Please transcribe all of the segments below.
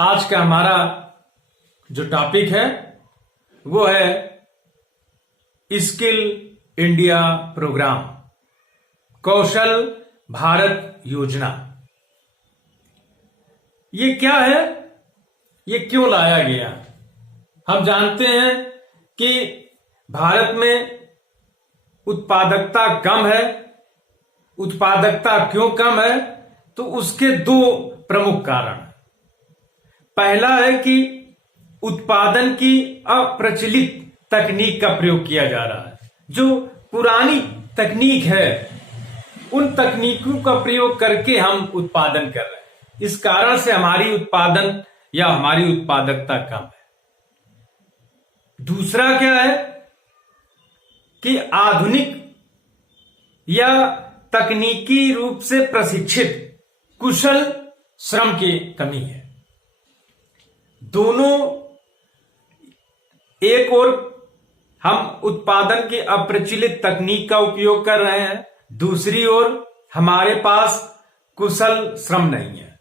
आज का हमारा जो टॉपिक है वो है स्किल इंडिया प्रोग्राम, कौशल भारत योजना। ये क्या है, ये क्यों लाया गया? हम जानते हैं कि भारत में उत्पादकता कम है। उत्पादकता क्यों कम है? तो उसके दो प्रमुख कारण। पहला है कि उत्पादन की अप्रचलित तकनीक का प्रयोग किया जा रहा है। जो पुरानी तकनीक है उन तकनीकों का प्रयोग करके हम उत्पादन कर रहे हैं। इस कारण से हमारी उत्पादन या हमारी उत्पादकता कम है। दूसरा क्या है कि आधुनिक या तकनीकी रूप से प्रशिक्षित कुशल श्रम की कमी है। दोनों, एक ओर हम उत्पादन की अप्रचलित तकनीक का उपयोग कर रहे हैं, दूसरी ओर हमारे पास कुशल श्रम नहीं है।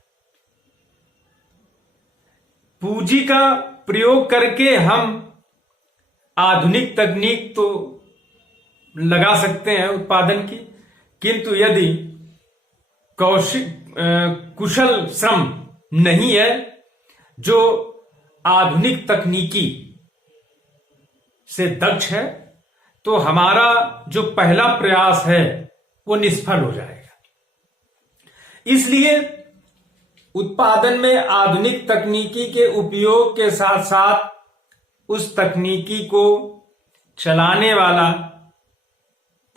पूंजी का प्रयोग करके हम आधुनिक तकनीक तो लगा सकते हैं उत्पादन की, किंतु यदि कुशल श्रम नहीं है जो आधुनिक तकनीकी से दक्ष है, तो हमारा जो पहला प्रयास है वो निष्फल हो जाएगा। इसलिए उत्पादन में आधुनिक तकनीकी के उपयोग के साथ साथ उस तकनीकी को चलाने वाला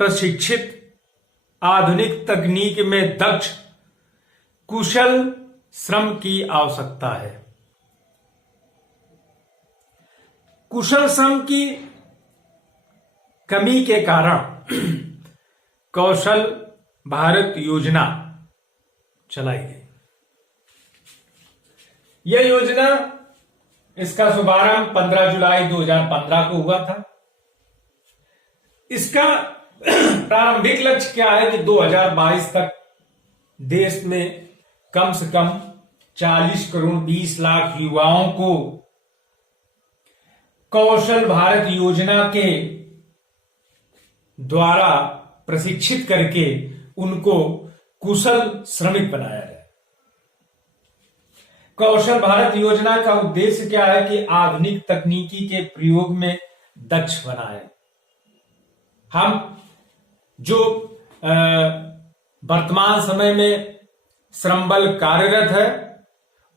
प्रशिक्षित, आधुनिक तकनीक में दक्ष कुशल श्रम की आवश्यकता है। कुशल श्रम की कमी के कारण कौशल भारत योजना चलाई गई। यह योजना, इसका शुभारंभ 15 जुलाई 2015 को हुआ था। इसका प्रारंभिक लक्ष्य क्या है कि 2022 तक देश में कम से कम 40 करोड़ 20 लाख युवाओं को कौशल भारत योजना के द्वारा प्रशिक्षित करके उनको कुशल श्रमिक बनाया जाए। कौशल भारत योजना का उद्देश्य क्या है कि आधुनिक तकनीकी के प्रयोग में दक्ष बनाए। हम जो वर्तमान समय में श्रम बल कार्यरत है,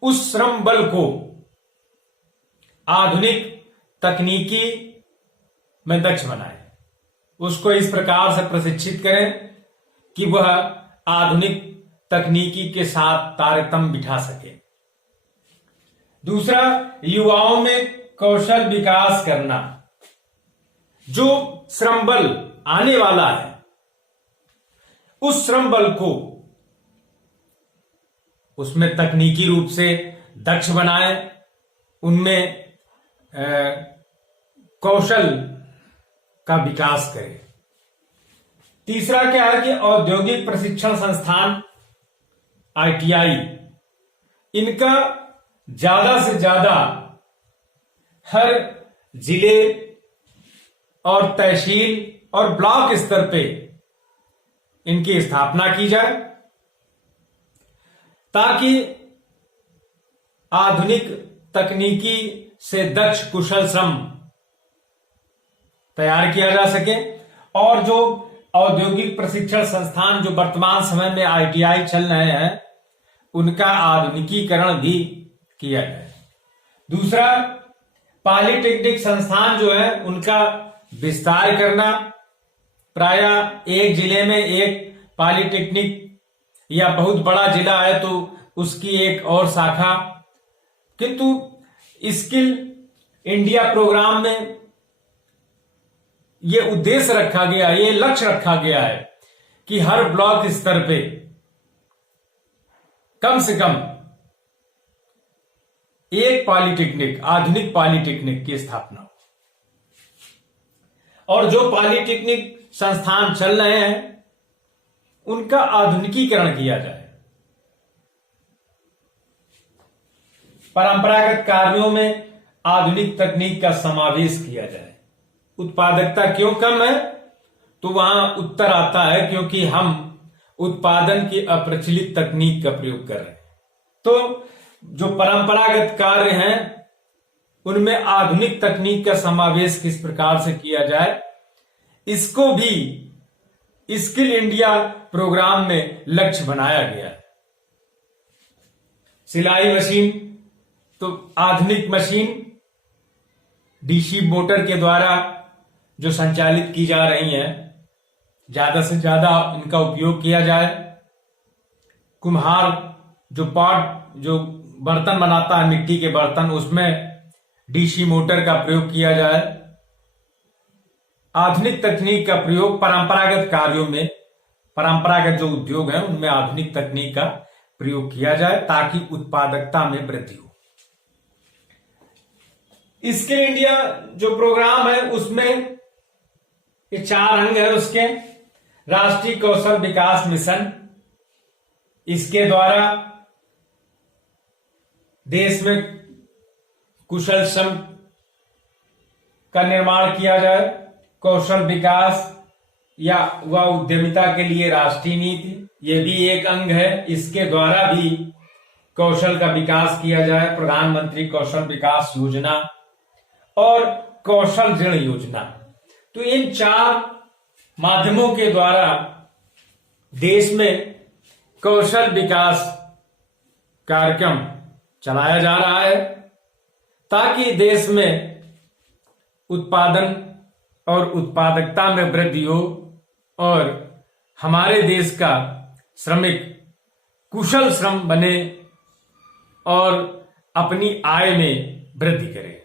उस श्रम बल को आधुनिक तकनीकी में दक्ष बनाए। उसको इस प्रकार से प्रशिक्षित करें कि वह आधुनिक तकनीकी के साथ तारतम्य बिठा सके। दूसरा, युवाओं में कौशल विकास करना। जो श्रम बल आने वाला है उस श्रम बल को उसमें तकनीकी रूप से दक्ष बनाए, उनमें कौशल का विकास करें। तीसरा क्या है कि औद्योगिक प्रशिक्षण संस्थान ITI, इनका ज्यादा से ज्यादा हर जिले और तहसील और ब्लॉक स्तर पे इनकी स्थापना की जाए, ताकि आधुनिक तकनीकी से दक्ष कुशल श्रम तैयार किया जा सके। और जो औद्योगिक प्रशिक्षण संस्थान जो वर्तमान समय में ITI चल रहे हैं उनका आधुनिकीकरण भी किया जाए। दूसरा, पॉलिटेक्निक संस्थान जो है उनका विस्तार करना। प्रायः एक जिले में एक पॉलिटेक्निक या बहुत बड़ा जिला है तो उसकी एक और शाखा, किंतु स्किल इंडिया प्रोग्राम में यह उद्देश्य रखा गया, ये लक्ष्य रखा गया है कि हर ब्लॉक स्तर पे कम से कम एक पॉलिटेक्निक, आधुनिक पॉलिटेक्निक की स्थापना हो। और जो पॉलिटेक्निक संस्थान चल रहे हैं उनका आधुनिकीकरण किया जाए। परंपरागत कार्यों में आधुनिक तकनीक का समावेश किया जाए। उत्पादकता क्यों कम है? तो वहां उत्तर आता है क्योंकि हम उत्पादन की अप्रचलित तकनीक का प्रयोग कर रहे हैं। तो जो परंपरागत कार्य हैं उनमें आधुनिक तकनीक का समावेश किस प्रकार से किया जाए, इसको भी स्किल इंडिया प्रोग्राम में लक्ष्य बनाया गया है। सिलाई मशीन, तो आधुनिक मशीन डीसी मोटर के द्वारा जो संचालित की जा रही हैं, ज्यादा से ज्यादा इनका उपयोग किया जाए। कुम्हार जो बर्तन बनाता है, मिट्टी के बर्तन, उसमें डीसी मोटर का प्रयोग किया जाए। आधुनिक तकनीक का प्रयोग परंपरागत कार्यों में, परंपरागत जो उद्योग हैं उनमें आधुनिक तकनीक का प्रयोग किया जाए ताकि उत्पादकता में वृद्धि हो। स्किल इंडिया जो प्रोग्राम है उसमें ये 4 अंग है उसके। राष्ट्रीय कौशल विकास मिशन, इसके द्वारा देश में कुशल श्रम का निर्माण किया जाए। कौशल विकास या व उद्यमिता के लिए राष्ट्रीय नीति, ये भी एक अंग है। इसके द्वारा भी कौशल का विकास किया जाए। प्रधानमंत्री कौशल विकास योजना और कौशल ऋण योजना, तो इन 4 माध्यमों के द्वारा देश में कौशल विकास कार्यक्रम चलाया जा रहा है ताकि देश में उत्पादन और उत्पादकता में वृद्धि हो और हमारे देश का श्रमिक कुशल श्रम बने और अपनी आय में वृद्धि करे।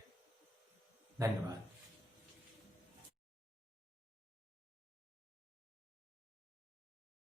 धन्यवाद।